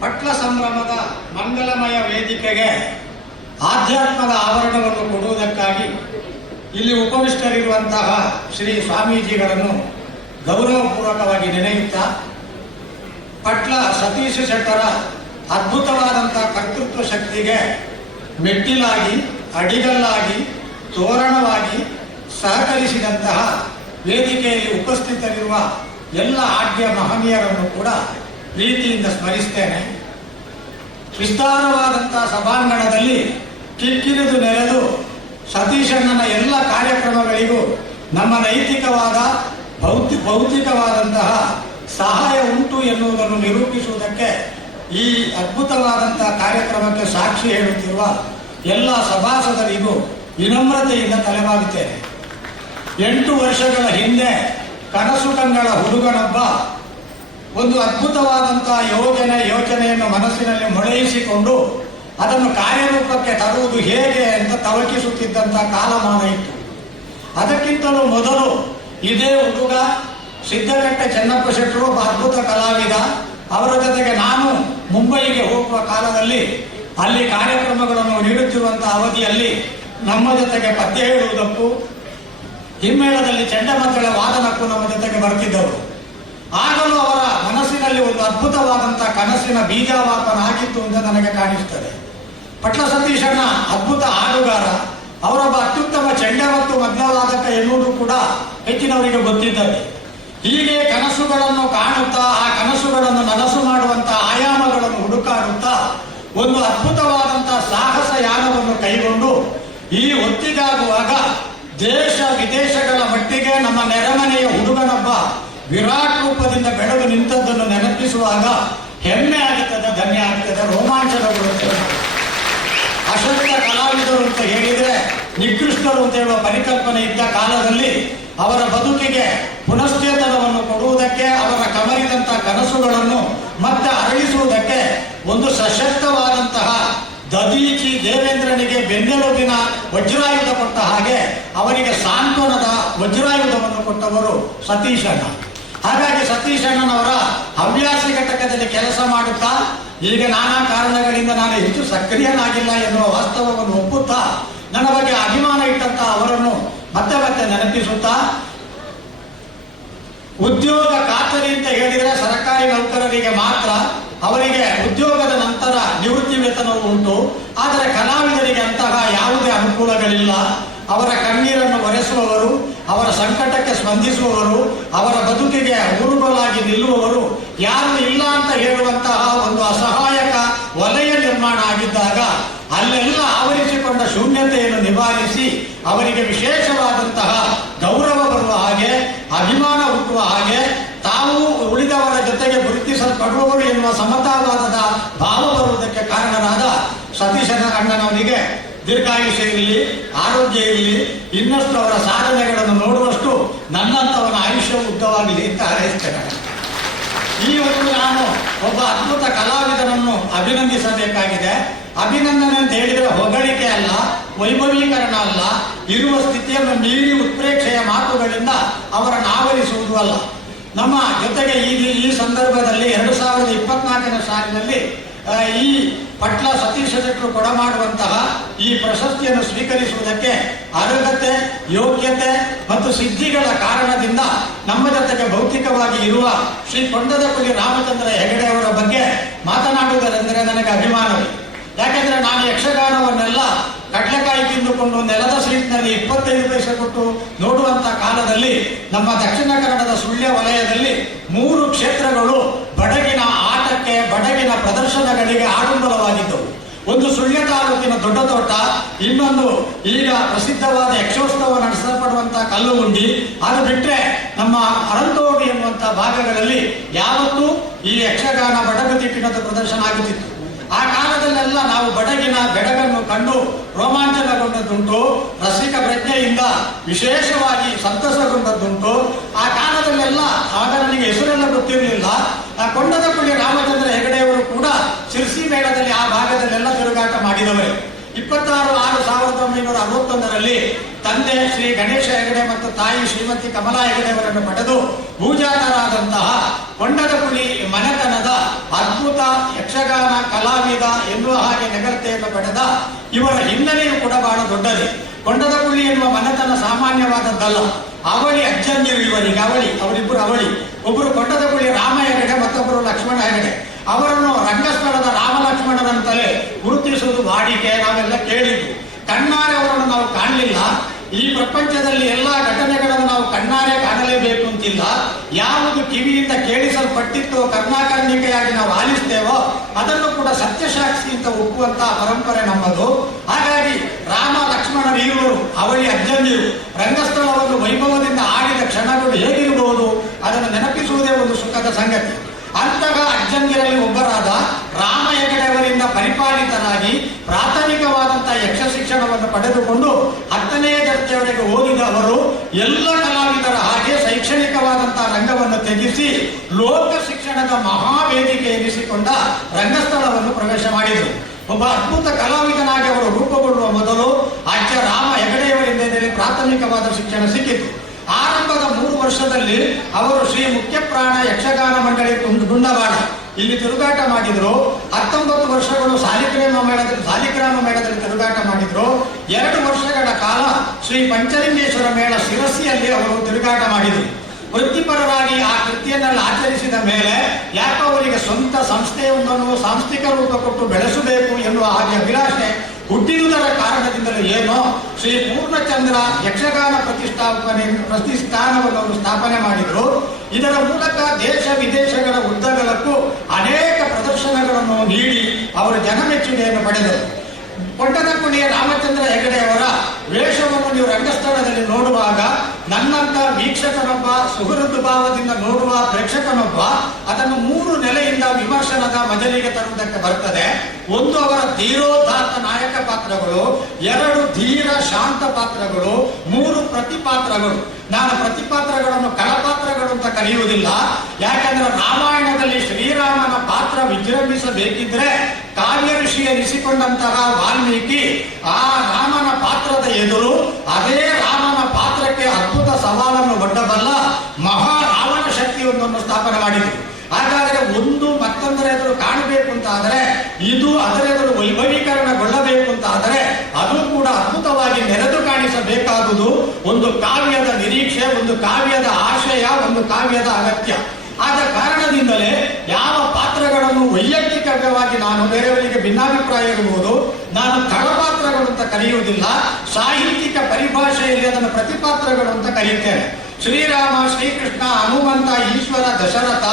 ಪಟ್ಲ ಸಂಭ್ರಮದ ಮಂಗಲಮಯ ವೇದಿಕೆಗೆ ಆಧ್ಯಾತ್ಮದ ಆವರಣವನ್ನು ಕೊಡುವುದಕ್ಕಾಗಿ ಇಲ್ಲಿ ಉಪವಿಷ್ಟರಿರುವಂತಹ ಶ್ರೀ ಸ್ವಾಮೀಜಿಗಳನ್ನು ಗೌರವಪೂರ್ವಕವಾಗಿ ನೆನೆಯುತ್ತಾ, ಪಟ್ಲ ಸತೀಶ ಶೆಟ್ಟರ ಅದ್ಭುತವಾದಂಥ ಕರ್ತೃತ್ವ ಶಕ್ತಿಗೆ ಮೆಟ್ಟಿಲಾಗಿ, ಅಡಿಗಲ್ಲಾಗಿ, ತೋರಣವಾಗಿ ಸಹಕರಿಸಿದಂತಹ ವೇದಿಕೆಯಲ್ಲಿ ಉಪಸ್ಥಿತರಿರುವ ಎಲ್ಲ ಆಡ್ಯ ಮಹನೀಯರನ್ನು ಕೂಡ ಪ್ರೀತಿಯಿಂದ ಸ್ಮರಿಸ್ತೇನೆ. ವಿಸ್ತಾರವಾದಂತಹ ಸಭಾಂಗಣದಲ್ಲಿ ಕಿಕ್ಕಿರಿದು ನೆರೆದು ಸತೀಶಣ್ಣನ ಎಲ್ಲ ಕಾರ್ಯಕ್ರಮಗಳಿಗೂ ನಮ್ಮ ನೈತಿಕವಾದ, ಭೌತಿ, ಭೌತಿಕವಾದಂತಹ ಸಹಾಯ ಉಂಟು ಎನ್ನುವುದನ್ನು ನಿರೂಪಿಸುವುದಕ್ಕೆ ಈ ಅದ್ಭುತವಾದಂಥ ಕಾರ್ಯಕ್ರಮಕ್ಕೆ ಸಾಕ್ಷಿ ಹೇಳುತ್ತಿರುವ ಎಲ್ಲ ಸಭಾಸದರಿಗೂ ವಿನಮ್ರತೆಯಿಂದ ತಲೆಬಾಗುತ್ತೇನೆ ಎಂಟು ವರ್ಷಗಳ ಹಿಂದೆ ಕನಸು ಕಂಗಳ ಹುಡುಗನೊಬ್ಬ ಒಂದು ಅದ್ಭುತವಾದಂತಹ ಯೋಜನೆ ಯೋಚನೆಯನ್ನು ಮನಸ್ಸಿನಲ್ಲಿ ಮೊಳೆಯಿಸಿಕೊಂಡು ಅದನ್ನು ಕಾರ್ಯರೂಪಕ್ಕೆ ತರುವುದು ಹೇಗೆ ಅಂತ ತವಕಿಸುತ್ತಿದ್ದಂತಹ ಕಾಲಮಾನ ಇತ್ತು. ಅದಕ್ಕಿಂತಲೂ ಮೊದಲು ಇದೇ ಹುಡುಗ ಸಿದ್ದಗಟ್ಟೆ ಚೆನ್ನಪ್ಪ ಶೆಟ್ಟರು ಒಬ್ಬ ಅದ್ಭುತ ಕಲಾವಿದ. ಅವರ ಜೊತೆಗೆ ನಾನು ಮುಂಬೈಗೆ ಹೋಗುವ ಕಾಲದಲ್ಲಿ ಅಲ್ಲಿ ಕಾರ್ಯಕ್ರಮಗಳನ್ನು ನೀಡುತ್ತಿರುವಂತಹ ಅವಧಿಯಲ್ಲಿ ನಮ್ಮ ಜೊತೆಗೆ ಪದ್ಯ ಹೇಳುವುದಕ್ಕೂ ಹಿಮ್ಮೇಳದಲ್ಲಿ ಚಂಡಮದ್ದಳ ವಾದನಕ್ಕೂ ನಮ್ಮ ಜೊತೆಗೆ ಬರ್ತಿದ್ದವರು. ಆಗಲೂ ಅವರ ಮನಸ್ಸಿನಲ್ಲಿ ಒಂದು ಅದ್ಭುತವಾದಂತಹ ಕನಸಿನ ಬೀಜಾವಾಪನ ಆಗಿತ್ತು ಅಂತ ನನಗೆ ಕಾಣಿಸ್ತದೆ. ಪಟ್ಲ ಸತೀಶಣ್ಣ ಅದ್ಭುತ ಹಾಡುಗಾರ. ಅವರೊಬ್ಬ ಅತ್ಯುತ್ತಮ ಚೆಂಡ ಮತ್ತು ಮಗ್ನವಾದಕ ಎನ್ನುವುದು ಕೂಡ ಹೆಚ್ಚಿನವರಿಗೆ ಗೊತ್ತಿದ್ದಾರೆ ಹೀಗೆ ಕನಸುಗಳನ್ನು ಕಾಣುತ್ತಾ, ಆ ಕನಸುಗಳನ್ನು ನನಸು ಮಾಡುವಂತಹ ಆಯಾಮಗಳನ್ನು ಹುಡುಕಾಡುತ್ತಾ, ಒಂದು ಅದ್ಭುತವಾದಂತಹ ಸಾಹಸ ಯಾನವನ್ನು ಕೈಗೊಂಡು, ಈ ಹೊತ್ತಿಗಾಗುವಾಗ ದೇಶ ವಿದೇಶಗಳ ಮಟ್ಟಿಗೆ ನಮ್ಮ ನೆರೆಮನೆಯ ಹುಡುಗನೊಬ್ಬ ವಿರಾಟ್ ರೂಪದಿಂದ ಬೆಳೆದು ನಿಂತದ್ದನ್ನು ನೆನಪಿಸುವಾಗ ಹೆಮ್ಮೆ ಆಗುತ್ತದೆ ಧನ್ಯ ಆಗ್ತದೆ ರೋಮಾಂಚನಗೊಳ್ಳುತ್ತದೆ ಅಶಕ್ತ ಕಲಾವಿದರು ಅಂತ ಹೇಳಿದ್ರೆ, ನಿಕೃಷ್ಟರು ಅಂತ ಹೇಳುವ ಪರಿಕಲ್ಪನೆ ಇದ್ದ ಕಾಲದಲ್ಲಿ ಅವರ ಬದುಕಿಗೆ ಪುನಶ್ಚೇತನವನ್ನು ಕೊಡುವುದಕ್ಕೆ, ಅವರ ಕಮರಿದಂತಹ ಕನಸುಗಳನ್ನು ಮತ್ತೆ ಅರಳಿಸುವುದಕ್ಕೆ ಒಂದು ಸಶಕ್ತವಾದಂತಹ ದದೀಚಿ ದೇವೇಂದ್ರನಿಗೆ ಬೆನ್ನೆಲುಬಿನ ವಜ್ರಾಯುಧ ಕೊಟ್ಟ ಹಾಗೆ ಅವರಿಗೆ ಸಾಂತ್ವನದ ವಜ್ರಾಯುಧವನ್ನು ಕೊಟ್ಟವರು ಸತೀಶಣ್ಣ. ಹಾಗಾಗಿ ಸತೀಶಣ್ಣನವರ ಹವ್ಯಾಸಿ ಘಟಕದಲ್ಲಿ ಕೆಲಸ ಮಾಡುತ್ತಾ, ಈಗ ನಾನಾ ಕಾರಣಗಳಿಂದ ನಾನು ಹೆಚ್ಚು ಸಕ್ರಿಯನಾಗಿಲ್ಲ ಎನ್ನುವ ವಾಸ್ತವವನ್ನು ಒಪ್ಪುತ್ತಾ, ನನ್ನ ಬಗ್ಗೆ ಅಭಿಮಾನ ಇಟ್ಟಂತ ಅವರನ್ನು ಮತ್ತೆ ಮತ್ತೆ ನೆನಪಿಸುತ್ತಾ, ಉದ್ಯೋಗ ಖಾತರಿ ಅಂತ ಹೇಳಿದರೆ ಸರ್ಕಾರಿ ನೌಕರರಿಗೆ ಮಾತ್ರ ಅವರಿಗೆ ಉದ್ಯೋಗದ ನಂತರ ನಿವೃತ್ತಿ ವೇತನವು ಉಂಟು. ಆದರೆ ಕಲಾವಿದರಿಗೆ ಅಂತಹ ಯಾವುದೇ ಅನುಕೂಲಗಳಿಲ್ಲ. ಅವರ ಕಣ್ಣೀರನ್ನು ಒರೆಸುವವರು ಅವರ ಸಂಕಟಕ್ಕೆ ಸ್ಪಂದಿಸುವವರು, ಅವರ ಬದುಕಿಗೆ ಊರುಗೋಲಾಗಿ ನಿಲ್ಲುವವರು, ಯಾರು ಇಲ್ಲ ಅಂತ ಹೇಳುವಂತಹ ಒಂದು ಅಸಹಾಯಕ ವಲಯ ನಿರ್ಮಾಣ ಆಗಿದ್ದಾಗ ಅಲ್ಲೆಲ್ಲ ಆವರಿಸಿಕೊಂಡ ಶೂನ್ಯತೆಯನ್ನು ನಿವಾರಿಸಿ ಅವರಿಗೆ ವಿಶೇಷವಾದಂತಹ ಗೌರವ ಬರುವ ಹಾಗೆ, ಅಭಿಮಾನ ಹುಟ್ಟುವ ಹಾಗೆ, ತಾವು ಉಳಿದವರ ಜೊತೆಗೆ ಗುರುತಿಸಲ್ಪಡುವವರು ಎನ್ನುವ ಸಮತಾವಾದದ ಭಾವ ಬರುವುದಕ್ಕೆ ಕಾರಣರಾದ ಸತೀಶನ ಅಣ್ಣನವನಿಗೆ ದೀರ್ಘಾಯುಷ್ಯ ಇರಲಿ ಆರೋಗ್ಯ ಇರಲಿ ಇನ್ನಷ್ಟು ಅವರ ಸಾಧನೆಗಳನ್ನು ನೋಡುವಷ್ಟು ನನ್ನಂಥವನ ಆಯುಷ್ಯ ಉದ್ದವಾಗಲಿ ಅಂತ ಹಾರೈಸ್ತೇನೆ ಈ ಒಂದು ನಾನು ಒಬ್ಬ ಅದ್ಭುತ ಕಲಾವಿದನನ್ನು ಅಭಿನಂದಿಸಬೇಕಾಗಿದೆ. ಅಭಿನಂದನೆ ಅಂತ ಹೇಳಿದರೆ ಹೊಗಳಿಕೆ ಅಲ್ಲ, ವೈಭವೀಕರಣ ಅಲ್ಲ, ಇರುವ ಸ್ಥಿತಿಯನ್ನು ಮೀರಿ ಉತ್ಪ್ರೇಕ್ಷೆಯ ಮಾತುಗಳಿಂದ ಅವರನ್ನು ಆವರಿಸುವುದು ಅಲ್ಲ. ನಮ್ಮ ಜೊತೆಗೆ ಈ ಈ ಸಂದರ್ಭದಲ್ಲಿ ಎರಡು ಸಾವಿರದ ಇಪ್ಪತ್ನಾಲ್ಕನೇ ಸಾಲಿನಲ್ಲಿ ಈ ಪಟ್ಲ ಸತೀಶ ಶೆಟ್ಟರು ಕೊಡಮಾಡುವಂತಹ ಈ ಪ್ರಶಸ್ತಿಯನ್ನು ಸ್ವೀಕರಿಸುವುದಕ್ಕೆ ಅರ್ಹತೆ, ಯೋಗ್ಯತೆ ಮತ್ತು ಸಿದ್ಧಿಗಳ ಕಾರಣದಿಂದ ನಮ್ಮ ಜೊತೆಗೆ ಭೌತಿಕವಾಗಿ ಇರುವ ಶ್ರೀ ಕೊಂಡದಪುಲಿ ರಾಮಚಂದ್ರ ಹೆಗಡೆ ಅವರ ಬಗ್ಗೆ ಮಾತನಾಡುವುದರೆಂದರೆ ನನಗೆ ಅಭಿಮಾನವೇ. ಯಾಕೆಂದ್ರೆ ನಾನು ಯಕ್ಷಗಾನವನ್ನೆಲ್ಲ ಕಡಲೆಕಾಯಿ ತಿಂದುಕೊಂಡು ನೆಲದ ಸೀಟ್ನಲ್ಲಿ ಇಪ್ಪತ್ತೈದು ಪೈಸೆ ಕೊಟ್ಟು ನೋಡುವಂತ ಕಾಲದಲ್ಲಿ ನಮ್ಮ ದಕ್ಷಿಣ ಕನ್ನಡದ ಸುಳ್ಯ ವಲಯದಲ್ಲಿ ಮೂರು ಕ್ಷೇತ್ರಗಳು ಆಟಕ್ಕೆ ಬಡಗಿನ ಪ್ರದರ್ಶನಗಳಿಗೆ ಆಡಂಬರವಾಗಿದ್ದವು ಒಂದು ಸುಳ್ಯ ತಾಲೂಕಿನ ದೊಡ್ಡ ತೋಟ, ಇನ್ನೊಂದು ಈಗ ಪ್ರಸಿದ್ಧವಾದ ಯಕ್ಷೋತ್ಸವ ನಡೆಸಲ್ಪಡುವಂತಹ ಉಂಡಿ. ಅದು ಬಿಟ್ಟರೆ ನಮ್ಮ ಅರಂತೋಡಿ ಎನ್ನುವಂಥ ಭಾಗಗಳಲ್ಲಿ ಯಾವತ್ತೂ ಈ ಯಕ್ಷಗಾನ ಬಡಗತಿಟ್ಟಿನದ ಪ್ರದರ್ಶನ ಆಗುತ್ತಿತ್ತು. ಆ ಕಾಲದಲ್ಲೆಲ್ಲ ನಾವು ಬಡಗಿನ ಬೆಡಗನ್ನು ಕಂಡು ರೋಮಾಂಚನಗೊಂಡದ್ದುಂಟು, ರಸಿಕ ಪ್ರಜ್ಞೆಯಿಂದ ವಿಶೇಷವಾಗಿ ಸಂತಸಗೊಂಡದ್ದುಂಟು. ಆ ಕಾಲದಲ್ಲೆಲ್ಲ ಆಗ ನನಗೆ ಹೆಸರೆಲ್ಲ ಗೊತ್ತಿರಲಿಲ್ಲ. ಆ ಕೊಂಡದಪುಳಿ ರಾಮಚಂದ್ರ ಹೆಗಡೆಯವರು ಕೂಡ ಶಿರ್ಸಿ ಮೇಳದಲ್ಲಿ ಆ ಭಾಗದಲ್ಲೆಲ್ಲ ತಿರುಗಾಟ ಮಾಡಿದವರೇ. ಇಪ್ಪತ್ತಾರು ಆರು ಸಾವಿರದ ಒಂಬೈನೂರ ಅರವತ್ತೊಂದರಲ್ಲಿ ತಂದೆ ಶ್ರೀ ಗಣೇಶ ಹೆಗಡೆ ಮತ್ತು ತಾಯಿ ಶ್ರೀಮತಿ ಕಮಲಾ ಹೆಗಡೆಯವರನ್ನು ಪಡೆದು ಪೂಜಾತರಾದಂತಹ ಕೊಂಡದಪುಳಿ ಮನೆತನದ ಅದ್ಭುತ ಯಕ್ಷಗಾನ ಕಲಾವಿದ ಎನ್ನುವ ಹಾಗೆ ನಗರತೆಯನ್ನು ಪಡೆದ ಇವರ ಹಿನ್ನೆಲೆಯು ಕೂಡ ಬಹಳ ದೊಡ್ಡದು. ಕೊಂಡದಕುಳ್ಳಿ ಎನ್ನುವ ಮನೆತನ ಸಾಮಾನ್ಯವಾದದ್ದಲ್ಲ. ಅವಳಿ ಅಜ್ಜಂದಿರು ಇವರಿಗೆ, ಅವಳಿ, ಅವರಿಬ್ಬರು ಅವಳಿ. ಒಬ್ಬರು ಕೊಂಡದಕುಳ್ಳಿ ರಾಮ ಹೆಗಡೆ, ಮತ್ತೊಬ್ಬರು ಲಕ್ಷ್ಮಣ ಹೆಗಡೆ. ಅವರನ್ನು ರಂಗಸ್ಥಳದ ರಾಮ ಲಕ್ಷ್ಮಣರಂತಲೇ ಗುರುತಿಸುವುದು ವಾಡಿಕೆ, ನಾವೆಲ್ಲ ಕೇಳಿದ್ವಿ ಕಣ್ಣಾರೆ ಅವರನ್ನು ನಾವು ಕಾಣಲಿಲ್ಲ. ಈ ಪ್ರಪಂಚದಲ್ಲಿ ಎಲ್ಲಾ ಘಟನೆಗಳನ್ನು ನಾವು ಕಣ್ಣಾರೆ ಕಾಣಲೇಬೇಕು ಅಂತಿಲ್ಲ. ಯಾವುದು ಕಿವಿಯಿಂದ ಕೇಳಿಸಲ್ಪಟ್ಟಿತ್ತು ಕರ್ಣಾಕರ್ಣಿಕೆಯಾಗಿ ನಾವು ಆಲಿಸ್ತೇವೋ, ಅದನ್ನು ಕೂಡ ಸತ್ಯಸಾಕ್ಷಿ ಅಂತ ಒಪ್ಪುವಂತಹ ಪರಂಪರೆ ನಮ್ಮದು. ಹಾಗಾಗಿ ರಾಮ, ಲಕ್ಷ್ಮಣ ಇರುವರು ಅವಳಿ, ಅಜ್ಜಂದಿರು, ರಂಗಸ್ಥಳವನ್ನು ವೈಭವದಿಂದ ಆಡಿದ ಕ್ಷಣಗಳು ಹೇಗಿರಬಹುದು, ಅದನ್ನು ನೆನಪಿಸುವುದೇ ಒಂದು ಸುಖದ ಸಂಗತಿ. ಅಂತಹ ಅಜ್ಜಂದಿರಲ್ಲಿ ಒಬ್ಬರಾದ ರಾಮ ಹೆಗಡೆಯವರಿಂದ ಪರಿಪಾಲಿತನಾಗಿ ಪ್ರಾಥಮಿಕವಾದಂತಹ ಯಕ್ಷ ಶಿಕ್ಷಣವನ್ನು ಪಡೆದುಕೊಂಡು ಹತ್ತನೇ ದರ್ಜೆಯವರೆಗೆ ಓದಿದ ಅವರು, ಎಲ್ಲ ಕಲಾವಿದರ ಹಾಗೆ ಶೈಕ್ಷಣಿಕವಾದಂತಹ ರಂಗವನ್ನು ತ್ಯಜಿಸಿ ಲೋಕ ಶಿಕ್ಷಣದ ಮಹಾವೇದಿಕೆ ಎನಿಸಿಕೊಂಡ ರಂಗಸ್ಥಳವನ್ನು ಪ್ರವೇಶ ಮಾಡಿದರು. ಒಬ್ಬ ಅದ್ಭುತ ಕಲಾವಿದನಾಗಿ ಅವರು ರೂಪುಗೊಳ್ಳುವ ಮೊದಲು ಅಜ್ಜ ರಾಮ ಹೆಗಡೆಯವರಿಂದ ಪ್ರಾಥಮಿಕವಾದ ಶಿಕ್ಷಣ ಸಿಕ್ಕಿತು. ಆರಂಭದ ಮೂರು ವರ್ಷದಲ್ಲಿ ಅವರು ಶ್ರೀ ಮುಖ್ಯ ಪ್ರಾಣ ಯಕ್ಷಗಾನ ಮಂಡಳಿ ಗುಂಡವಾಡ ಇಲ್ಲಿ ತಿರುಗಾಟ ಮಾಡಿದ್ರು. ಹತ್ತೊಂಬತ್ತು ವರ್ಷಗಳು ಸಾಲಿಗ್ರಾಮ ಮೇಳದಲ್ಲಿ ಸಾಲಿಗ್ರಾಮ ಮೇಳದಲ್ಲಿ ತಿರುಗಾಟ ಮಾಡಿದ್ರು. ಎರಡು ವರ್ಷಗಳ ಕಾಲ ಶ್ರೀ ಪಂಚಲಿಂಗೇಶ್ವರ ಮೇಳ ಶಿರಸಿಯಲ್ಲಿ ಅವರು ತಿರುಗಾಟ ಮಾಡಿದರು. ವೃತ್ತಿಪರವಾಗಿ ಆ ಕೃತಿಯನ್ನೆಲ್ಲ ಆಚರಿಸಿದ ಮೇಲೆ ಯಾಕೋ ಅವರಿಗೆ ಸ್ವಂತ ಸಂಸ್ಥೆಯೊಂದನ್ನು ಸಾಂಸ್ಥಿಕ ರೂಪ ಕೊಟ್ಟು ಬೆಳೆಸಬೇಕು ಎನ್ನುವ ಹಾಗೆ ಅಭಿಲಾಷೆ ಹುಟ್ಟಿರುವುದರ ಕಾರಣದಿಂದಲೇ ಏನೋ? ಶ್ರೀ ಪೂರ್ಣಚಂದ್ರ ಯಕ್ಷಗಾನ ಪ್ರತಿಷ್ಠಾಪನೆ, ಪ್ರತಿಷ್ಠಾನವನ್ನು ಅವರು ಸ್ಥಾಪನೆ ಮಾಡಿದರು. ಇದರ ಮೂಲಕ ದೇಶ ವಿದೇಶಗಳ ಉದ್ದಗಲಕ್ಕೂ ಅನೇಕ ಪ್ರದರ್ಶನಗಳನ್ನು ನೀಡಿ ಅವರು ಜನಮೆಚ್ಚುಗೆಯನ್ನು ಪಡೆದರು. ಕೊಂಡನಕುಣಿಯ ರಾಮಚಂದ್ರ ಹೆಗಡೆ ಅವರ ವೇಷವನ್ನು ನೀವು ರಂಗಸ್ಥಳದಲ್ಲಿ ನೋಡುವಾಗ ನನ್ನಂತ ವೀಕ್ಷಕನೊಬ್ಬ ಸುಹೃದ್ ಭಾವದಿಂದ ನೋಡುವ ಪ್ರೇಕ್ಷಕನೊಬ್ಬ, ಅದನ್ನು ಮೂರು ನೆಲೆಯಿಂದ ವಿಮರ್ಶನದ ಮಜಲಿಗೆ ತರುವುದಕ್ಕೆ ಬರ್ತದೆ ಒಂದು ಅವರ ಧೀರೋದಾತ್ತ ನಾಯಕ ಪಾತ್ರಗಳು, ಎರಡು ಧೀರ ಶಾಂತ ಪಾತ್ರಗಳು, ಮೂರು ಪ್ರತಿಪಾತ್ರಗಳು. ನಾನು ಪ್ರತಿಪಾತ್ರಗಳನ್ನು ಕಳಪಾತ್ರಗಳು ಅಂತ ಕರೆಯುವುದಿಲ್ಲ. ಯಾಕಂದ್ರೆ ರಾಮಾಯಣದಲ್ಲಿ ಶ್ರೀರಾಮನ ಪಾತ್ರ ವಿಜೃಂಭಿಸಬೇಕಿದ್ರೆ ಕಾವ್ಯ ಋಷಿ ಎನಿಸಿಕೊಂಡಂತಹ ವಾಲ್ಮೀಕಿ ಆ ರಾಮನ ಪಾತ್ರದ ಎದುರು. ಅದೇ ರಾಮನ ಪಾತ್ರಕ್ಕೆ ಅದ್ಭುತ ಸವಾಲನ್ನು ಒಡ್ಡಬಲ್ಲ ಮಹಾ ರಾವಣ ಶಕ್ತಿಯೊಂದನ್ನು ಸ್ಥಾಪನೆ ಮಾಡಿದ್ರು ಹಾಗಾದರೆ ಒಂದು ಮತ್ತೊಂದರ ಎದುರು ಕಾಣಬೇಕು ಅಂತ ಆದರೆ, ಇದು ಅದರ ಎದುರು ವೈಭವೀಕರಣಗೊಳ್ಳಬೇಕು ಅಂತ ಆದರೆ, ಅದು ಕೂಡ ಅದ್ಭುತವಾಗಿ ನೆರೆದು ಕಾಣಿಸಬೇಕಾದುದು ಒಂದು ಕಾವ್ಯದ ನಿರೀಕ್ಷೆ, ಒಂದು ಕಾವ್ಯದ ಆಶಯ, ಒಂದು ಕಾವ್ಯದ ಅಗತ್ಯ. ಆದ ಕಾರಣದಿಂದಲೇ ವೈಯಕ್ತಿಕವಾಗಿ ನಾನು ಬೇರೆಯವರಿಗೆ ಭಿನ್ನಾಭಿಪ್ರಾಯ ಇರಬಹುದು ನಾನು ತಳಪಾತ್ರಗಳು ಅಂತ ಕರೆಯುವುದಿಲ್ಲ, ಸಾಹಿತ್ಯಿಕ ಪರಿಭಾಷೆಯಲ್ಲಿ ಅದನ್ನು ಪ್ರತಿಪಾತ್ರಗಳು ಅಂತ ಕರೆಯುತ್ತೇನೆ. ಶ್ರೀರಾಮ, ಶ್ರೀಕೃಷ್ಣ, ಹನುಮಂತ, ಈಶ್ವರ, ದಶರಥ,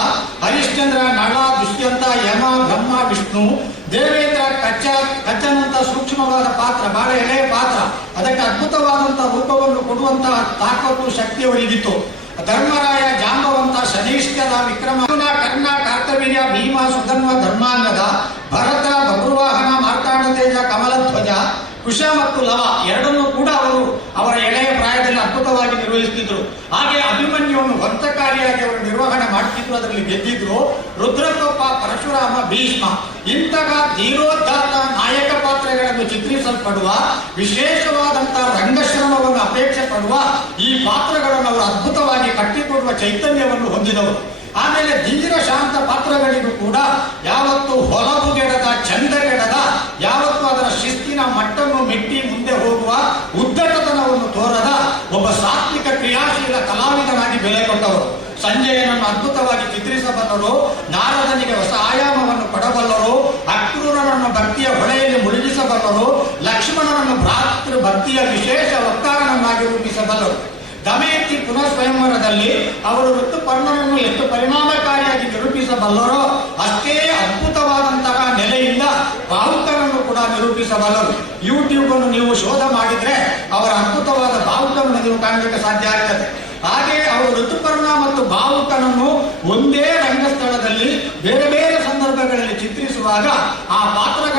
ಹರಿಶ್ಚಂದ್ರ, ನಳ, ದುಷ್ಯಂತ, ಯಮ, ಬ್ರಹ್ಮ, ವಿಷ್ಣು, ದೇವೇಂದ್ರ, ಕಚ್ಚ, ಕಚ್ಚನಂತ ಸೂಕ್ಷ್ಮವಾದ ಪಾತ್ರ, ಬಹಳ ಎಳೆಯ ಪಾತ್ರ. ಅದಕ್ಕೆ ಅದ್ಭುತವಾದಂತಹ ರೂಪವನ್ನು ಕೊಡುವಂತಹ ತಾಕತ್ತು, ಶಕ್ತಿ ಅವರಿಗಿತ್ತು ಧರ್ಮರಾಯ ಜಾಂಬವಂತ ಶನಿಷ್ಠದ ವಿಕ್ರಮ ಕರ್ಣ ಕಾರ್ತವೀರ್ಯ ಭೀಮ ಸುಧನ್ವ ಧರ್ಮಾಂಗದ, ಭರತ ಬಬ್ರುವಾಹನ ಮಾರ್ತಾಂಡ ತೇಜ ಕಮಲಧ್ವಜ, ಕುಶ ಮತ್ತು ಲವ ಎರಡನ್ನೂ ಕೂಡ ಅವರು ಅವರ ಎಳೆಯ ಪ್ರಾಯದಲ್ಲಿ ಅದ್ಭುತವಾಗಿ ನಿರ್ವಹಿಸುತ್ತಿದ್ದರು ಹಾಗೆ ಅಭಿಮನ್ಯುವನ್ನು ವಂತಕಾರಿಯಾಗಿ ಅವರು ನಿರ್ವಹಣೆ ಮಾಡ್ತಿದ್ರು, ಅದರಲ್ಲಿ ಗೆದ್ದಿದ್ರು ರುದ್ರಕೋಪ, ಪರಶುರಾಮ, ಭೀಷ್ಮ. ಇಂತಹ ಧೀರೋದ್ಧಾರ ಚಿತ್ರಿಸಲ್ಪಡುವ ವಿಶೇಷವಾದಂತಹ ರಂಗಶ್ರಮವನ್ನು ಅಪೇಕ್ಷೆ ಪಡುವ ಈ ಪಾತ್ರಗಳನ್ನು ಅವರು ಅದ್ಭುತವಾಗಿ ಕಟ್ಟಿಕೊಡುವ ಚೈತನ್ಯವನ್ನು ಹೊಂದಿದವರು. ಆಮೇಲೆ ಧೀರ ಶಾಂತ ಪಾತ್ರಗಳಿಗೂ ಕೂಡ ಯಾವತ್ತು ಹೊಲಬುಗೆಡದ, ಚಂದಗೆಡದ, ಯಾವತ್ತು ಅದರ ಶಿಸ್ತಿನ ಮಟ್ಟನ್ನು ಮೆಟ್ಟಿ ಮುಂದೆ ಹೋಗುವ ಉದ್ದಟತನವನ್ನು ತೋರದ ಒಬ್ಬ ಸಾತ್ವಿಕ ಕ್ರಿಯಾಶೀಲ ಕಲಾವಿದನಾಗಿ ಬೆಲೆ ಕೊಟ್ಟವರು. ಸಂಜಯನನ್ನು ಅದ್ಭುತವಾಗಿ ಚಿತ್ರಿಸಬಲ್ಲರು, ನಾರದನಿಗೆ ಹೊಸ ಆಯಾಮವನ್ನು ಕೊಡಬಲ್ಲರು ಅಕ್ರೂರನನ್ನು ಭಕ್ತಿಯ ಹೊಳೆಯಲ್ಲಿ ಮುಳುಗಿಸಬಲ್ಲರು ಲಕ್ಷ್ಮಣನನ್ನು ಭ್ರಾತೃ ಭಕ್ತಿಯ ವಿಶೇಷ ವಕ್ತಾರನನ್ನಾಗಿ ರೂಪಿಸಬಲ್ಲರು. ದಮಯಂತಿ ಪುನಃ ಸ್ವಯಂವರದಲ್ಲಿ ಅವರು ಋತುಪರ್ಣನನ್ನು ಎಷ್ಟು ಪರಿಣಾಮಕಾರಿಯಾಗಿ ನಿರೂಪಿಸಬಲ್ಲರೋ, ಅಷ್ಟೇ ಅದ್ಭುತವಾದಂತಹ ನೆಲೆಯಿಂದ ಭಾವುಕರನ್ನು ಕೂಡ ನಿರೂಪಿಸಬಲ್ಲರು. ಯೂಟ್ಯೂಬ್ ಅನ್ನು ನೀವು ಶೋಧ ಮಾಡಿದ್ರೆ ಅವರ ಅದ್ಭುತವಾದ ಭಾವುಕವನ್ನು ನೀವು ಕಾಣಲಿಕ್ಕೆ ಸಾಧ್ಯ ಆಗ್ತದೆ. ಹಾಗೆ ಅವರು ಋತುಪರ್ಣ ಮತ್ತು ಭಾವುಕನನ್ನು ಒಂದೇ ರಂಗಸ್ಥಳದಲ್ಲಿ ಬೇರೆ ಬೇರೆ ಸಂದರ್ಭಗಳಲ್ಲಿ ಚಿತ್ರಿಸುವಾಗ ಆ ಪಾತ್ರಗಳ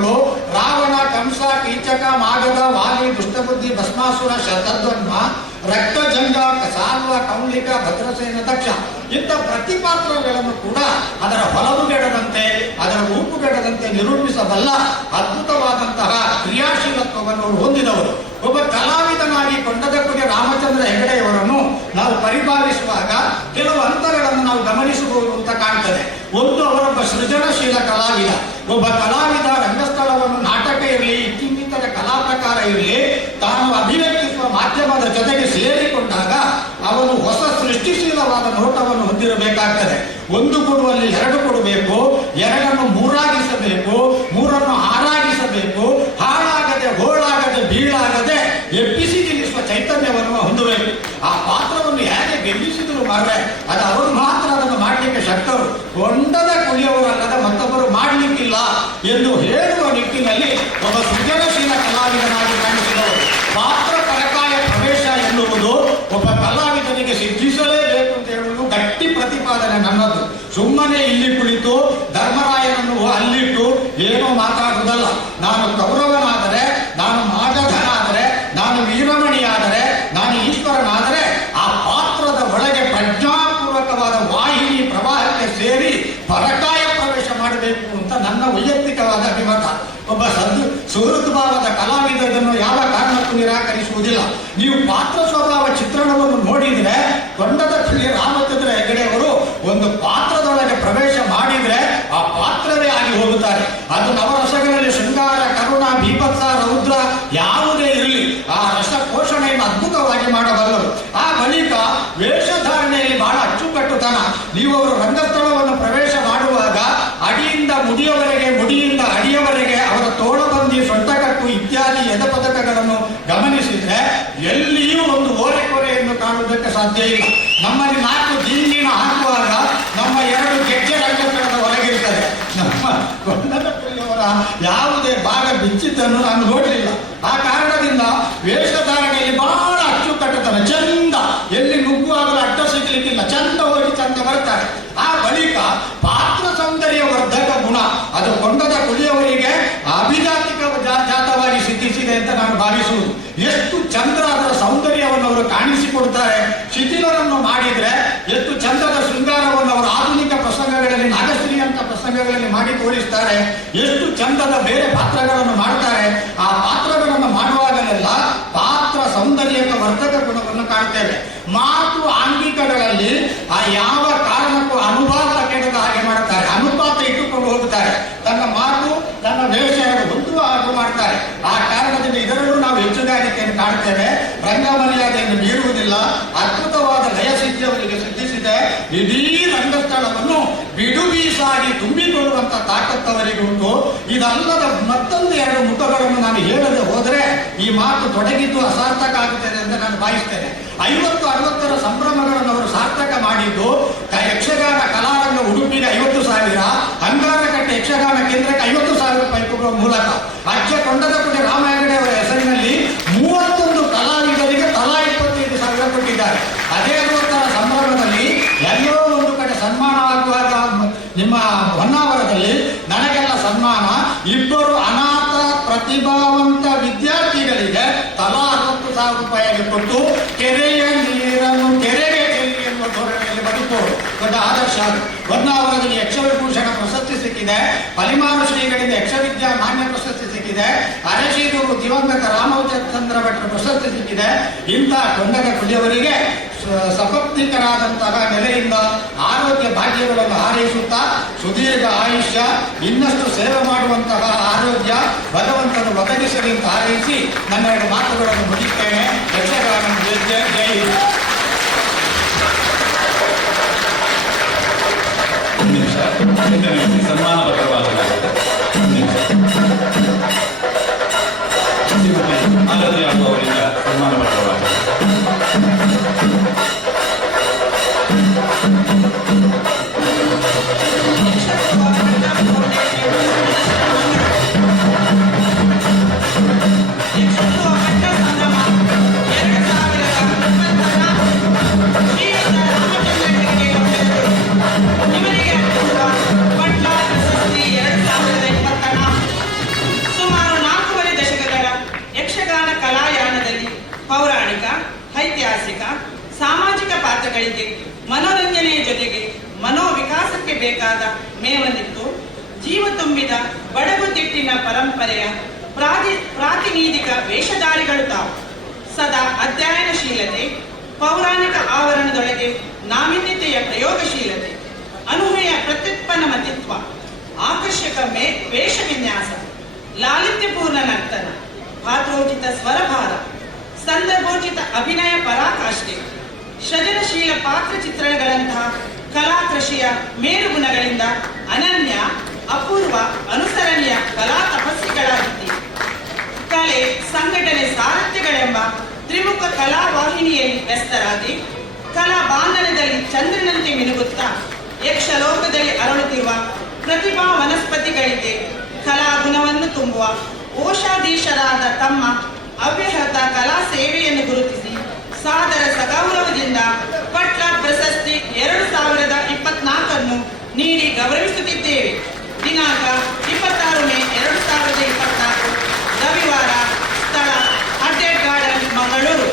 ರಾವಣ, ಕಂಸ, ಕೀಚಕ ಮಾಗದ ವಾಲಿ, ದುಷ್ಟಬುದ್ಧಿ, ಭಸ್ಮಾಸುರ ಶತದ್ವನ್ಮ ರಕ್ತಜಂಗ ಸಾಲ್ವ ಕೌಲಿಕ ಭದ್ರಸೇನ, ದಕ್ಷ. ಇಂಥ ಪ್ರತಿಪಾತ್ರಗಳನ್ನು ಕೂಡ ಅದರ ಹೊಲವುಗೆಡದಂತೆ ಅದರ ರೂಪುಗೆಡದಂತೆ ನಿರೂಪಿಸಬಲ್ಲ ಅದ್ಭುತವಾದಂತಹ ಕ್ರಿಯಾಶೀಲತ್ವವನ್ನು ಹೊಂದಿದವರು. ಒಬ್ಬ ಕಲಾವಿದನಾಗಿ ಕೊಂಡದಕ್ಕೆ ರಾಮಚಂದ್ರ ಹೆಗಡೆಯವರನ್ನು ನಾವು ಪರಿಪಾಲಿಸುವಾಗ ಕೆಲವು ಅಂತರಗಳನ್ನು ನಾವು ಗಮನಿಸಬಹುದು ಅಂತ ಕಾಣ್ತದೆ. ಒಂದು ಅವರೊಬ್ಬ ಸೃಜನಶೀಲ ಕಲಾವಿದ, ಒಬ್ಬ ಕಲಾವಿದ ಇರಲಿ, ತಾನು ಅಭಿವ್ಯಕ್ತಿಸುವ ಮಾಧ್ಯಮದ ಜೊತೆಗೆ ಸೇರಿಕೊಂಡಾಗ ಅವನು ಹೊಸ ಸೃಷ್ಟಿಶೀಲವಾದ ನೋಟವನ್ನು ಹೊಂದಿರಬೇಕಾಗ್ತದೆ. ಒಂದು ಕೊಡುವಲ್ಲಿ ಎರಡು ಕೊಡಬೇಕು, ಎರಡನ್ನು ಮೂರಾಗಿಸಬೇಕು, ಮೂರನ್ನು ಹಾರಾಗಿಸಬೇಕು, ಹಾಳಾಗದೆ ಹೋಳಾಗದೆ ಬೀಳಾಗದೆ ಎಬ್ಬಿಸಿ ನಿಲ್ಲಿಸುವ ಚೈತನ್ಯವನ್ನು ಹೊಂದಬೇಕು. ಆ ಪಾತ್ರವನ್ನು ಹೇಗೆ ಗೆಲ್ಲಿಸಿದ್ರು ಮಾರ್ರೆ ಅದು ಅವರು ಮಾತ್ರ ಅದನ್ನು ಮಾಡಲಿಕ್ಕೆ ಶಕ್ತರು ಕೊಂಡದ ಕುಳಿಯವರಲ್ಲದ ಮತ್ತೊಬ್ಬರು ಮಾಡಲಿಕ್ಕಿಲ್ಲ ಎಂದು ಹೇಳುವ ನಿಟ್ಟಿನಲ್ಲಿ ಒಬ್ಬ ಸೃಜನಶೀಲ ಕಲಾವಿದನಾಗಿ ಕಾಣಿಸಿದವರು ಪಾತ್ರ ಪರಕಾಯ ಪ್ರವೇಶ ಎನ್ನುವುದು ಒಬ್ಬ ಕಲಾವಿದನಿಗೆ ಸಿದ್ಧಿಸಲೇಬೇಕು ಅಂತ ಹೇಳುವುದು ಗಟ್ಟಿ ಪ್ರತಿಪಾದನೆ ನನ್ನದು ಸುಮ್ಮನೆ ಇಲ್ಲಿ ಕುಳಿತು ಧರ್ಮರಾಯನನ್ನು ಅಲ್ಲಿಟ್ಟು ಏನೋ ಮಾತಾಡುವುದಲ್ಲ ನಾನು ಕೌರವನಾದರೆ ನಾನು ಮಾಗಧನಾದರೆ ನಾನು ವೀರಮಣಿಯಾದರೆ ನಾನು ಈಶ್ವರನಾದರೆ ಆ ಪಾತ್ರದ ಒಳಗೆ ಪ್ರಜ್ಞಾಪೂರ್ವಕವಾದ ವಾಹಿನಿ ಪ್ರವಾಹಕ್ಕೆ ಸೇರಿ ಪರಕಾಯ ಪ್ರವೇಶ ಮಾಡಬೇಕು ಅಂತ ನನ್ನ ವೈಯಕ್ತಿಕವಾದ ಅಭಿಮತ ಒಬ್ಬ ಸದ್ ಕಲಾವಿದರನ್ನು ಯಾವ ಕಾರಣಕ್ಕೂ ನಿರಾಕರಿಸುವುದಿಲ್ಲ. ನೀವು ಪಾತ್ರ ಸ್ವಭಾವ ಚಿತ್ರಣವನ್ನು ನೋಡಿದ್ರೆ ಕಿಳಿ ರಾಮಚಂದ್ರ ಹೆಗಡೆ ಅವರು ಒಂದು ಪಾತ್ರದೊಳಗೆ ಪ್ರವೇಶ ಮಾಡಿದ್ರೆ ಆ ಪಾತ್ರವೇ ಆಗಿ ಹೋಗುತ್ತಾರೆ ಅದು ನವರಸಗಳಲ್ಲಿ ಶೃಂಗಾರ ಕರುಣ ಬೀಭತ್ಸ ರೌದ್ರ ಯಾವುದೇ ಇರಲಿ ಆ ರಸ ಪೋಷಣೆಯನ್ನು ಅದ್ಭುತವಾಗಿ ಮಾಡಬಲ್ಲರು ಆ ಬಳಿಕ ವೇಷಧಾರಣೆಯಲ್ಲಿ ಬಹಳ ಅಚ್ಚುಕಟ್ಟುತನ ನೀವು ಅವರು ರಂಗಸ್ಥಳವನ್ನು ಪ್ರವೇಶ ಮಾಡುವಾಗ ಅಡಿಯಿಂದ ಮುಡಿಯವರೆಗೆ ಮುಡಿಯಿಂದ ಅಡಿಯವರೆಗೆ ಅವರ ತೋಳಬಂದಿ ಸೊಂಟಕಟ್ಟು ಇತ್ಯಾದಿ ಎದಪದಕಗಳನ್ನು ಗಮನಿಸಿದ್ರೆ ಎಲ್ಲಿಯೂ ಒಂದು ಓರೆಕೊರೆಯನ್ನು ಇಲ್ಲ ನಮ್ಮಲ್ಲಿ ನಾಲ್ಕು ಜಿಂಜಿನ ಹಾಕುವಾಗ ನಮ್ಮ ಎರಡು ಗೆಜ್ಜೆ ರಂಗಸ್ಥಳದ ಹೊರಗಿರ್ತದೆ ನಮ್ಮ ಕೊಂಡದವರ ಯಾವುದೇ ಭಾಗ ಬಿಚ್ಚಿದ್ದನ್ನು ನಾನು ನೋಡಲಿಲ್ಲ. ಆ ಕಾರಣದಿಂದ ವೇಷಧಾರಣೆಯಲ್ಲಿ ಬಹಳ ಅಚ್ಚುಕಟ್ಟುತ್ತಾನೆ ಚಂದ ಎಲ್ಲಿ ನುಗ್ಗುವಾಗಲೂ ಅಡ್ಡ ಸಿಗ್ಲಿಕ್ಕಿಲ್ಲ ಚಂದ ಹೋಗಿ ಚಂದ ಬರ್ತಾರೆ ಆ ಬಳಿಕ ಪಾತ್ರ ಸೌಂದರ್ಯ ವರ್ಧಕ ಗುಣ ಅದು ಕೊಂಡದ ಕುಳಿಯವರಿಗೆ ಅಭಿಜಾತಿಕ ಜಾ- ಜಾತವಾಗಿ ಸಿದ್ಧಿಸಿದೆ ಅಂತ ನಾನು ಭಾವಿಸುವುದು ಎಷ್ಟು ಚಂದ್ರ ಅದರ ಸೌಂದರ್ಯವನ್ನು ಅವರು ಕಾಣಿಸಿಕೊಡ್ತಾರೆ ಶಿಥಿಲರನ್ನು ಮಾಡಿದ್ರೆ ಎಷ್ಟು ಚಂದದ ಶೃಂಗಾರವನ್ನು ಅವರು ಆಧುನಿಕ ಪ್ರಸಂಗಗಳಲ್ಲಿ ನಾಗಶ್ರೀ ಅಂತ ಪ್ರಸಂಗಗಳಲ್ಲಿ ಮಾಡಿ ಎಷ್ಟು ಚಂದದ ಬೇರೆ ಪಾತ್ರಗಳನ್ನು ಮಾಡ್ತಾರೆ, ಆ ಪಾತ್ರಗಳನ್ನು ಮಾಡುವಾಗಲೆಲ್ಲ ಪಾತ್ರ ಸೌಂದರ್ಯದ ವರ್ಧಕ ಗುಣವನ್ನು ಕಾಣ್ತೇವೆ. ಮಾತು ಆಂಗಿಕಗಳಲ್ಲಿ, ಆ ಯಾವ ಕಾರಣಕ್ಕೂ ಅನುಪಾತ ಕೆಡದ ಹಾಗೆ ಮಾಡ್ತಾರೆ. ಅನುಪಾತ ಇಟ್ಟುಕೊಂಡು ಹೋಗುತ್ತಾರೆ ತನ್ನ ಮಾತು, ತನ್ನ ವೇಷ ಒಂದು ಹಾಗೂ ಮಾಡ್ತಾರೆ. ಆ ಕಾರಣದಿಂದ ಇದರಲ್ಲೂ ನಾವು ಹೆಚ್ಚುಗಾರಿಕೆಯನ್ನು ಕಾಣ್ತೇವೆ. ರಂಗಮರ್ಯಾದೆಯನ್ನು ಮೀರುವುದಿಲ್ಲ. ಅದ್ಭುತವಾದ ಬೀಸಾಗಿ ತುಂಬಿಕೊಳ್ಳುವಂತ ತಾಕತ್ತು ಅವರಿಗೆ ಉಂಟು. ಇದಲ್ಲದ ಮತ್ತೊಂದು ಎರಡು ಮುಖಗಳನ್ನು ನಾನು ಹೇಳದೆ ಹೋದರೆ ಈ ಮಾತು ತೊಡಗಿದ್ದು ಅಸಾರ್ಥಕ ಆಗುತ್ತದೆ ಅಂತ ನಾನು ಭಾವಿಸ್ತೇನೆ. ಐವತ್ತು ಅರವತ್ತರ ಸಂಭ್ರಮಗಳನ್ನು ಅವರು ಸಾರ್ಥಕ ಮಾಡಿದ್ದು ಯಕ್ಷಗಾನ ಕಲಾರಂಗ ಉಡುಪಿಗೆ ಐವತ್ತು ಸಾವಿರ, ಅಂಗಾರಕಟ್ಟೆ ಯಕ್ಷಗಾನ ಕೇಂದ್ರಕ್ಕೆ ಐವತ್ತು ಸಾವಿರ ಕೊಡುವ ಮೂಲಕ ಅಜ್ಜ ಕೊಂಡದಪುಟ್ಟ ರಾಮ ಹೆಗಡೆ ಅವರ ಹೆಸರಿನಲ್ಲಿ ಮೂವತ್ತೊಂದು ಕಲಾವಿದರಿಗೆ ತಲಾ ಇಪ್ಪತ್ತೈದು ಸಾವಿರ ಕೊಟ್ಟಿದ್ದಾರೆ. ಅದೇ ಸಂಭ್ರಮದಲ್ಲಿ ಎಲ್ಲೋ ಒಂದು ಕಡೆ ಸನ್ಮಾನವಾಗುವಾಗ ಮ- ನಿಮ್ಮ ಹೊನ್ನಾವರದಲ್ಲಿ ನನಗೆಲ್ಲ ಸನ್ಮಾನ. ಇಬ್ಬರು ಅನಾಥ ಪ್ರತಿಭಾವಂತ ವಿದ್ಯಾರ್ಥಿಗಳಿಗೆ ತಲಾ ಹತ್ತು ಸಾವಿರ ರೂಪಾಯಿಗೆ ಕೊಟ್ಟು ಕೆರೆಯ ನೀರನ್ನು ಕೆರೆಗೆ ಚೆಲ್ಲಿ ಎಂಬ ಧೋರಣೆಯಲ್ಲಿ ಬದುಕು. ದೊಡ್ಡ ಆದರ್ಶ. ಹೊನ್ನಾವರದಲ್ಲಿ ಯಕ್ಷವಿಭೂಷಣ ಪ್ರಶಸ್ತಿ ಸಿಕ್ಕಿದೆ. ಪಲಿಮಾರು ಶ್ರೀಗಳಿಂದ ಯಕ್ಷವಿದ್ಯಾ ಮಾನ್ಯ ಪ್ರಶಸ್ತಿ ಸಿಕ್ಕಿದೆ ಅರಶೀರೂರು ದಿವಂಗತ ರಾಮಚಂದ್ರ ಭಟ್ರ ಪ್ರಶಸ್ತಿ ಸಿಕ್ಕಿದೆ. ಇಂಥ ಕೊಂಡಗ ಕುಲಿಯವರಿಗೆ ಸಪತ್ನಿಕರಾದಂತಹ ನೆಲೆಯಿಂದ ಆರೋಗ್ಯ ಭಾಗ್ಯಗಳನ್ನು ಹಾರೈಸುತ್ತಾ ಸುದೀರ್ಘ ಆಯುಷ್ಯ, ಇನ್ನಷ್ಟು ಸೇವೆ ಮಾಡುವಂತಹ ಆರೋಗ್ಯ, ಭಗವಂತನ ಒದಗಿಸಲಿ ಅಂತ ಹಾರೈಸಿ ನನ್ನ ಎರಡು ಮಾತುಗಳನ್ನು ಮುಗಿಸ್ತೇನೆ. ಯಕ್ಷಗಾನ ಸನ್ಮಾನ ಪತ್ರವಾಗಲಾಗಿದೆ ಆವರಣದೊಳಗೆ ನಾವಿನ್ಯತೆಯ ಪ್ರಯೋಗಶೀಲತೆ ಪ್ರತ್ಯುತ್ಪನ್ನ ಮತಿತ್ವ ಆಕರ್ಷಕ ಮೇ, ವೇಷ ವಿನ್ಯಾಸ, ಲಾಲಿತ್ಯಪೂರ್ಣ ನರ್ತನ ಪಾತ್ರೋಚಿತ ಸ್ವರಭಾರ, ಸಂದರ್ಭೋಚಿತ ಅಭಿನಯ ಪರಾಕಾಷ್ಠೆ, ಸೃಜನಶೀಲ ಪಾತ್ರ ಚಿತ್ರಣಗಳಂತಹ ಕಲಾಕೃಷಿಯ ಮೇರುಗುಣಗಳಿಂದ ಅನನ್ಯ, ಅಪೂರ್ವ, ಅನುಸರಣೀಯ ಕಲಾ ತಪಸ್ಸಿಗಳಾಗಿದ್ದೀರಿ. ಕಲೆ, ಸಂಘಟನೆ ಸಾರಥ್ಯಗಳೆಂಬ ತ್ರಿಮುಖ ಕಲಾವಾಹಿನಿಯಲ್ಲಿ ವ್ಯಸ್ತರಾಗಿ ಕಮಲಾ ಬಾಂಧನದಲ್ಲಿ ಚಂದ್ರನಂತೆ ಮಿನುಗುತ್ತಾ ಯಕ್ಷಲೋಕದಲ್ಲಿ ಅರಳುತ್ತಿರುವ ಪ್ರತಿಭಾ ವನಸ್ಪತಿಗಳಿಗೆ ಕಲಾ ಗುಣವನ್ನು ತುಂಬುವ ಕೋಶಾಧೀಶರಾದ ತಮ್ಮ ಅವ್ಯಹತ ಕಲಾ ಸೇವೆಯನ್ನು ಗುರುತಿಸಿ ಸಾದರ ಸಗೌರವದಿಂದ ಪಟ್ಲ ಪ್ರಶಸ್ತಿ ಎರಡು ಸಾವಿರದ ಇಪ್ಪತ್ನಾಲ್ಕನ್ನು ನೀಡಿ ಗೌರವಿಸುತ್ತಿದ್ದೇವೆ. ದಿನಾಂಕ ಇಪ್ಪತ್ತಾರು ಮೇ ಎರಡು ಸಾವಿರದ ಇಪ್ಪತ್ನಾಲ್ಕು. ರವಿವಾರ ಸ್ಥಳ ಅಡ್ಡೆ ಗಾರ್ಡನ್ ಮಂಗಳೂರು.